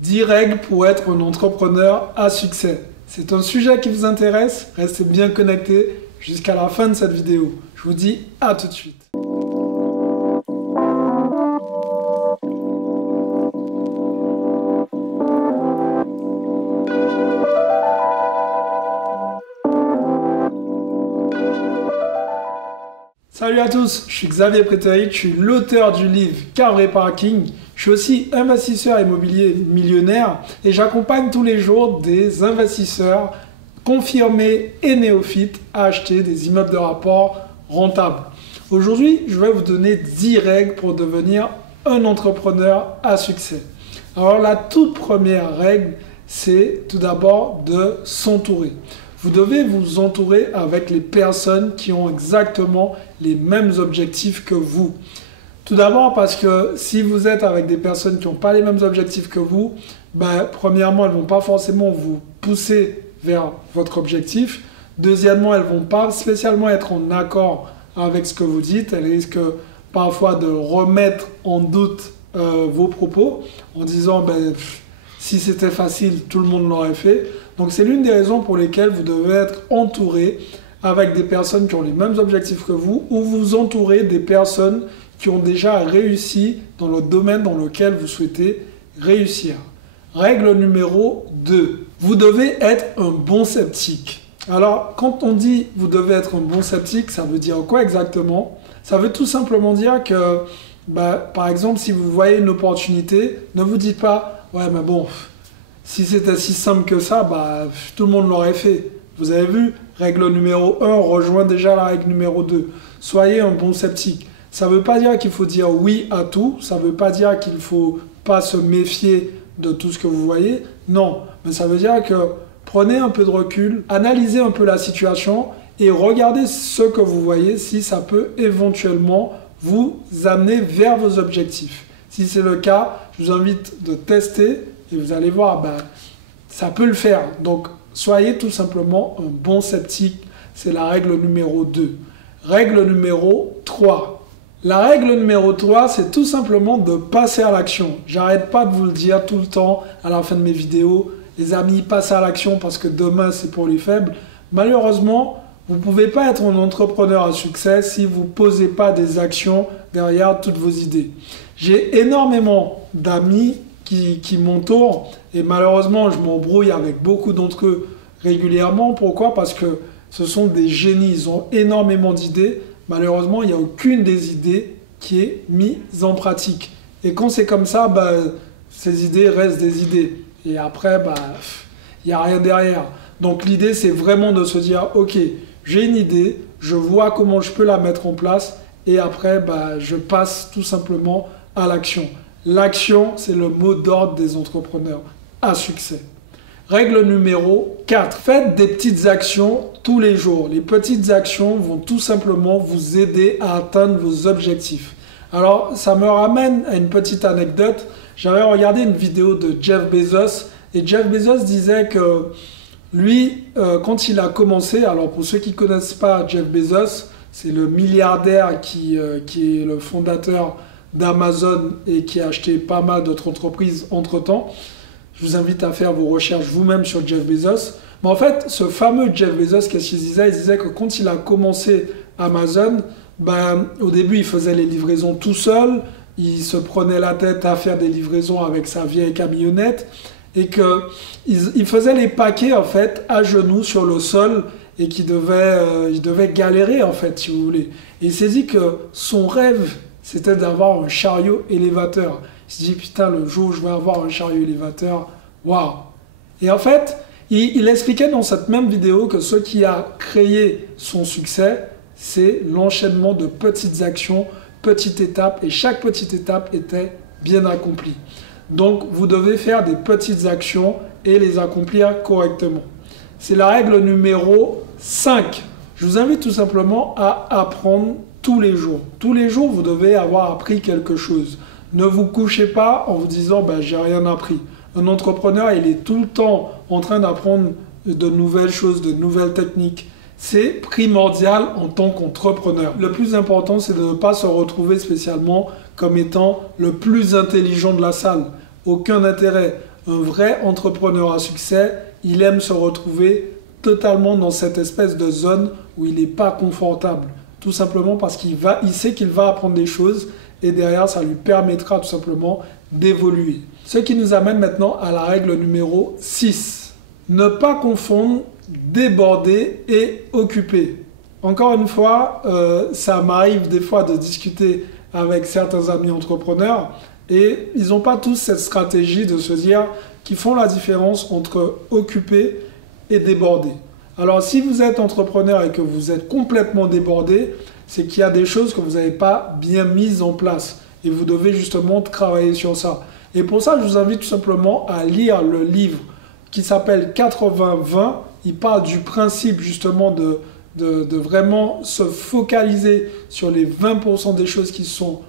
10 règles pour être un entrepreneur à succès. C'est un sujet qui vous intéresse? Restez bien connectés jusqu'à la fin de cette vidéo. Je vous dis à tout de suite. Salut à tous, je suis Xavier Préteric, je suis l'auteur du livre Car Parking. Je suis aussi investisseur immobilier millionnaire et j'accompagne tous les jours des investisseurs confirmés et néophytes à acheter des immeubles de rapport rentables. Aujourd'hui, je vais vous donner 10 règles pour devenir un entrepreneur à succès. Alors la toute première règle, c'est tout d'abord de s'entourer. Vous devez vous entourer avec les personnes qui ont exactement les mêmes objectifs que vous. Tout d'abord parce que si vous êtes avec des personnes qui n'ont pas les mêmes objectifs que vous, premièrement, elles ne vont pas forcément vous pousser vers votre objectif. Deuxièmement, elles ne vont pas spécialement être en accord avec ce que vous dites. Elles risquent parfois de remettre en doute vos propos en disant si c'était facile, tout le monde l'aurait fait. Donc c'est l'une des raisons pour lesquelles vous devez être entouré avec des personnes qui ont les mêmes objectifs que vous ou vous entourez des personnes qui ont déjà réussi dans le domaine dans lequel vous souhaitez réussir. Règle numéro 2. Vous devez être un bon sceptique. Alors, quand on dit vous devez être un bon sceptique, ça veut dire quoi exactement? Ça veut tout simplement dire que, par exemple, si vous voyez une opportunité, ne vous dites pas « ouais, mais bon, si c'était si simple que ça, tout le monde l'aurait fait. » Vous avez vu, règle numéro 1 rejoint déjà la règle numéro 2. Soyez un bon sceptique. Ça ne veut pas dire qu'il faut dire oui à tout. Ça ne veut pas dire qu'il ne faut pas se méfier de tout ce que vous voyez. Non, mais ça veut dire que prenez un peu de recul, analysez un peu la situation et regardez ce que vous voyez si ça peut éventuellement vous amener vers vos objectifs. Si c'est le cas, je vous invite de tester et vous allez voir, ça peut le faire. Donc, soyez tout simplement un bon sceptique. C'est la règle numéro 2. Règle numéro 3. La règle numéro 3, c'est tout simplement de passer à l'action. J'arrête pas de vous le dire tout le temps à la fin de mes vidéos. Les amis, passez à l'action parce que demain, c'est pour les faibles. Malheureusement, vous ne pouvez pas être un entrepreneur à succès si vous ne posez pas des actions derrière toutes vos idées. J'ai énormément d'amis qui m'entourent et malheureusement, je m'embrouille avec beaucoup d'entre eux régulièrement. Pourquoi? Parce que ce sont des génies, ils ont énormément d'idées. Malheureusement, il n'y a aucune des idées qui est mise en pratique. Et quand c'est comme ça, ces idées restent des idées. Et après, il n'y a rien derrière. Donc l'idée, c'est vraiment de se dire, ok, j'ai une idée, je vois comment je peux la mettre en place. Et après, je passe tout simplement à l'action. L'action, c'est le mot d'ordre des entrepreneurs à succès. Règle numéro 4. Faites des petites actions tous les jours. Les petites actions vont tout simplement vous aider à atteindre vos objectifs. Alors, ça me ramène à une petite anecdote. J'avais regardé une vidéo de Jeff Bezos et Jeff Bezos disait que lui, quand il a commencé, alors pour ceux qui ne connaissent pas Jeff Bezos, c'est le milliardaire qui est le fondateur d'Amazon et qui a acheté pas mal d'autres entreprises entre-temps. Je vous invite à faire vos recherches vous-même sur Jeff Bezos. Mais en fait, ce fameux Jeff Bezos, qu'est-ce qu'il disait? Il disait que quand il a commencé Amazon, au début, il faisait les livraisons tout seul. Il se prenait la tête à faire des livraisons avec sa vieille camionnette. Et qu'il faisait les paquets, en fait, à genoux sur le sol et qu'il devait galérer, en fait, si vous voulez. Et il s'est dit que son rêve, c'était d'avoir un chariot élévateur. Il s'est dit, putain, le jour où je vais avoir un chariot élévateur, waouh! Et en fait, il expliquait dans cette même vidéo que ce qui a créé son succès, c'est l'enchaînement de petites actions, petites étapes, et chaque petite étape était bien accomplie. Donc, vous devez faire des petites actions et les accomplir correctement. C'est la règle numéro 5. Je vous invite tout simplement à apprendre tous les jours. Tous les jours, vous devez avoir appris quelque chose. Ne vous couchez pas en vous disant j'ai rien appris. Un entrepreneur, il est tout le temps en train d'apprendre de nouvelles choses, de nouvelles techniques. C'est primordial en tant qu'entrepreneur. Le plus important, c'est de ne pas se retrouver spécialement comme étant le plus intelligent de la salle. Aucun intérêt. Un vrai entrepreneur à succès, il aime se retrouver totalement dans cette espèce de zone où il n'est pas confortable. Tout simplement parce il sait qu'il va apprendre des choses et derrière, ça lui permettra tout simplement d'évoluer. Ce qui nous amène maintenant à la règle numéro 6. Ne pas confondre déborder et occupé. Encore une fois, ça m'arrive des fois de discuter avec certains amis entrepreneurs et ils n'ont pas tous cette stratégie de se dire qu'ils font la différence entre occupé et débordé. Alors si vous êtes entrepreneur et que vous êtes complètement débordé, c'est qu'il y a des choses que vous n'avez pas bien mises en place et vous devez justement travailler sur ça. Et pour ça, je vous invite tout simplement à lire le livre qui s'appelle 80-20. Il parle du principe justement de vraiment se focaliser sur les 20% des choses qui sont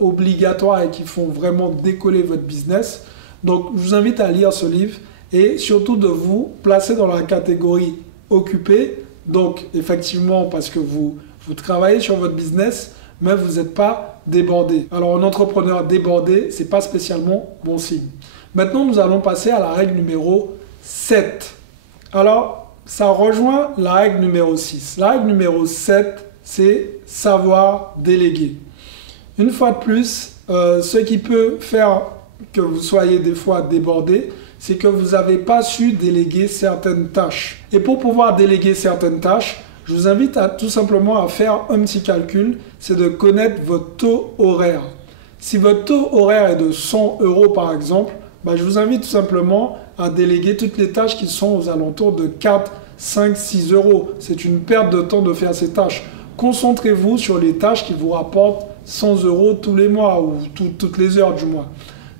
obligatoires et qui font vraiment décoller votre business. Donc, je vous invite à lire ce livre et surtout de vous placer dans la catégorie occupé. Donc, effectivement, parce que vous travaillez sur votre business, mais vous n'êtes pas débordé. Alors, un entrepreneur débordé, ce n'est pas spécialement bon signe. Maintenant, nous allons passer à la règle numéro 7. Alors, ça rejoint la règle numéro 6. La règle numéro 7, c'est savoir déléguer. Une fois de plus, ce qui peut faire que vous soyez des fois débordé, c'est que vous n'avez pas su déléguer certaines tâches. Et pour pouvoir déléguer certaines tâches, je vous invite tout simplement à faire un petit calcul, c'est de connaître votre taux horaire. Si votre taux horaire est de 100 € par exemple, je vous invite tout simplement à déléguer toutes les tâches qui sont aux alentours de 4, 5, 6 €. C'est une perte de temps de faire ces tâches. Concentrez-vous sur les tâches qui vous rapportent 100 € tous les mois ou toutes les heures du mois.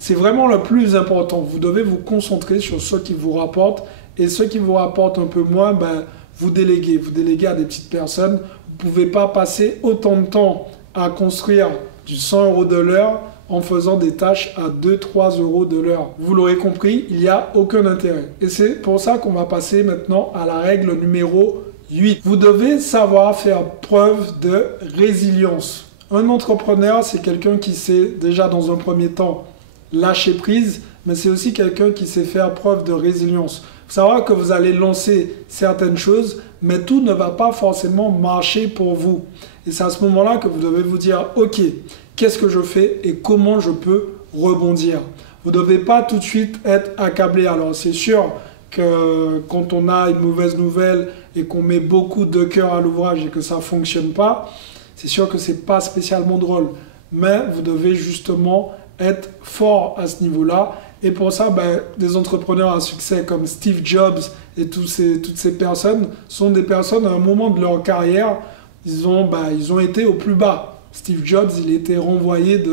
C'est vraiment le plus important. Vous devez vous concentrer sur ceux qui vous rapportent et ceux qui vous rapportent un peu moins, vous déléguez. Vous déléguez à des petites personnes. Vous ne pouvez pas passer autant de temps à construire du 100 € de l'heure en faisant des tâches à 2-3 € de l'heure. Vous l'aurez compris, il n'y a aucun intérêt. Et c'est pour ça qu'on va passer maintenant à la règle numéro 8. Vous devez savoir faire preuve de résilience. Un entrepreneur, c'est quelqu'un qui sait déjà dans un premier temps lâcher prise, mais c'est aussi quelqu'un qui sait faire preuve de résilience. Il faut savoir que vous allez lancer certaines choses, mais tout ne va pas forcément marcher pour vous. Et c'est à ce moment-là que vous devez vous dire, ok, qu'est-ce que je fais et comment je peux rebondir? Vous ne devez pas tout de suite être accablé. Alors c'est sûr que quand on a une mauvaise nouvelle et qu'on met beaucoup de cœur à l'ouvrage et que ça ne fonctionne pas, c'est sûr que ce n'est pas spécialement drôle. Mais vous devez justement être fort à ce niveau-là. Et pour ça, des entrepreneurs à succès comme Steve Jobs et toutes ces personnes sont des personnes à un moment de leur carrière, ils ont été au plus bas. Steve Jobs, il a été renvoyé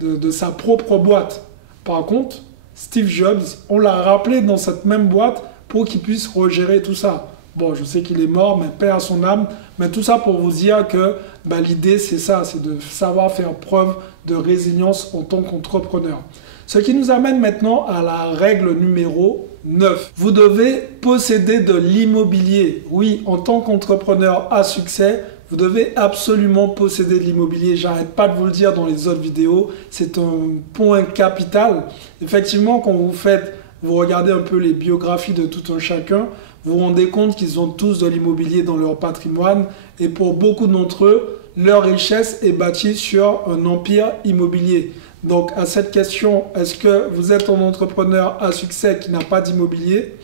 de sa propre boîte. Par contre, Steve Jobs, on l'a rappelé dans cette même boîte pour qu'il puisse regérer tout ça. Bon, je sais qu'il est mort, mais paix à son âme. Mais tout ça pour vous dire que l'idée, c'est ça, c'est de savoir faire preuve de résilience en tant qu'entrepreneur. Ce qui nous amène maintenant à la règle numéro 9. Vous devez posséder de l'immobilier. Oui, en tant qu'entrepreneur à succès, vous devez absolument posséder de l'immobilier. J'arrête pas de vous le dire dans les autres vidéos. C'est un point capital. Effectivement, quand vous regardez un peu les biographies de tout un chacun, vous vous rendez compte qu'ils ont tous de l'immobilier dans leur patrimoine. Et pour beaucoup d'entre eux, leur richesse est bâtie sur un empire immobilier. Donc à cette question, est-ce que vous êtes un entrepreneur à succès qui n'a pas d'immobilier?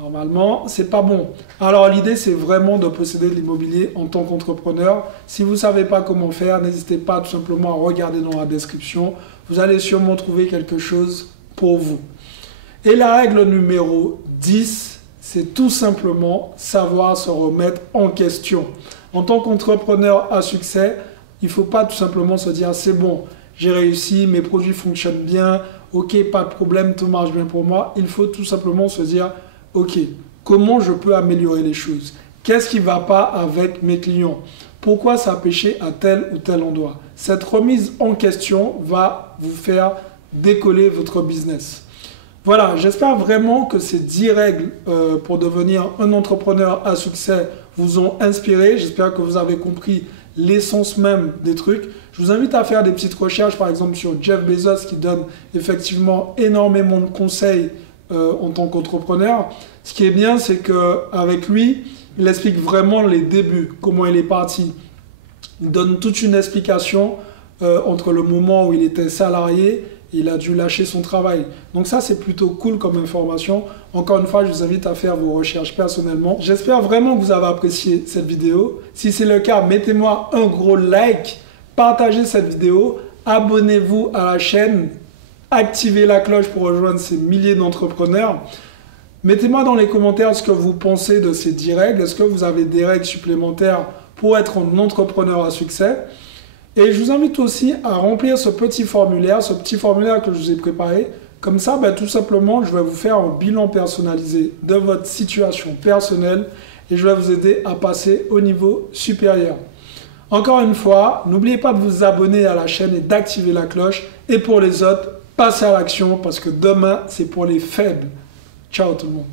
Normalement, c'est pas bon. Alors l'idée, c'est vraiment de posséder de l'immobilier en tant qu'entrepreneur. Si vous ne savez pas comment faire, n'hésitez pas tout simplement à regarder dans la description. Vous allez sûrement trouver quelque chose pour vous. Et la règle numéro 10, c'est tout simplement savoir se remettre en question. En tant qu'entrepreneur à succès, il ne faut pas tout simplement se dire « c'est bon, j'ai réussi, mes produits fonctionnent bien, ok, pas de problème, tout marche bien pour moi ». Il faut tout simplement se dire « ok, comment je peux améliorer les choses? Qu'est-ce qui ne va pas avec mes clients? Pourquoi ça a pêché à tel ou tel endroit ?» Cette remise en question va vous faire décoller votre business. Voilà, j'espère vraiment que ces 10 règles pour devenir un entrepreneur à succès vous ont inspiré. J'espère que vous avez compris l'essence même des trucs. Je vous invite à faire des petites recherches, par exemple sur Jeff Bezos qui donne effectivement énormément de conseils en tant qu'entrepreneur. Ce qui est bien, c'est qu'avec lui, il explique vraiment les débuts, comment il est parti. Il donne toute une explication entre le moment où il était salarié et il a dû lâcher son travail. Donc ça, c'est plutôt cool comme information. Encore une fois, je vous invite à faire vos recherches personnellement. J'espère vraiment que vous avez apprécié cette vidéo. Si c'est le cas, mettez-moi un gros like, partagez cette vidéo, abonnez-vous à la chaîne, activez la cloche pour rejoindre ces milliers d'entrepreneurs. Mettez-moi dans les commentaires ce que vous pensez de ces 10 règles. Est-ce que vous avez des règles supplémentaires pour être un entrepreneur à succès? Et je vous invite aussi à remplir ce petit formulaire que je vous ai préparé. Comme ça, tout simplement, je vais vous faire un bilan personnalisé de votre situation personnelle et je vais vous aider à passer au niveau supérieur. Encore une fois, n'oubliez pas de vous abonner à la chaîne et d'activer la cloche. Et pour les autres, passez à l'action parce que demain, c'est pour les faibles. Ciao tout le monde.